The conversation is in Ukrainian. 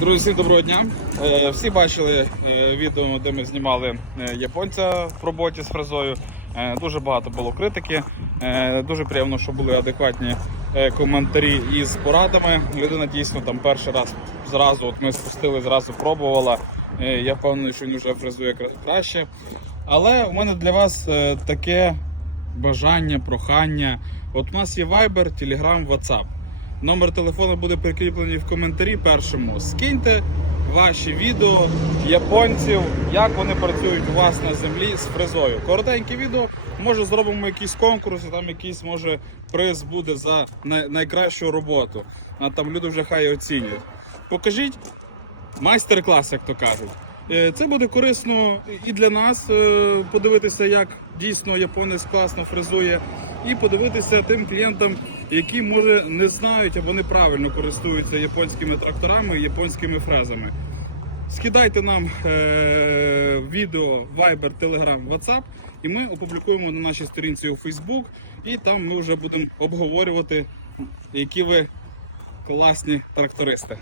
Друзі, всім доброго дня. Е, Всі бачили е, відео, де ми знімали е, японця в роботі з фрезою. Дуже багато було критики. Дуже приємно, що були адекватні коментарі із порадами. Людина дійсно там перший раз зразу, от ми спустили, зразу пробувала. Я впевнений, що він вже фрезує краще. Але у мене для вас таке бажання, прохання. От у нас є Viber, Telegram, WhatsApp. Номер телефону буде прикріплений в коментарі першому. Скиньте ваші відео японців, як вони працюють у вас на землі з фрезою. Коротеньке відео. Може зробимо якийсь конкурс, і там якийсь може приз буде за най- найкращу роботу. А там люди вже хай оцінюють. Покажіть майстер-клас, як то кажуть. Е, Це буде корисно і для нас е, подивитися, як дійсно японець класно фрезує, і подивитися тим клієнтам, які може не знають або неправильно користуються японськими тракторами японськими фрезами. Скидайте нам е- відео Viber, Telegram, WhatsApp, і ми опублікуємо на нашій сторінці у Facebook, і там ми вже будемо обговорювати, які ви класні трактористи.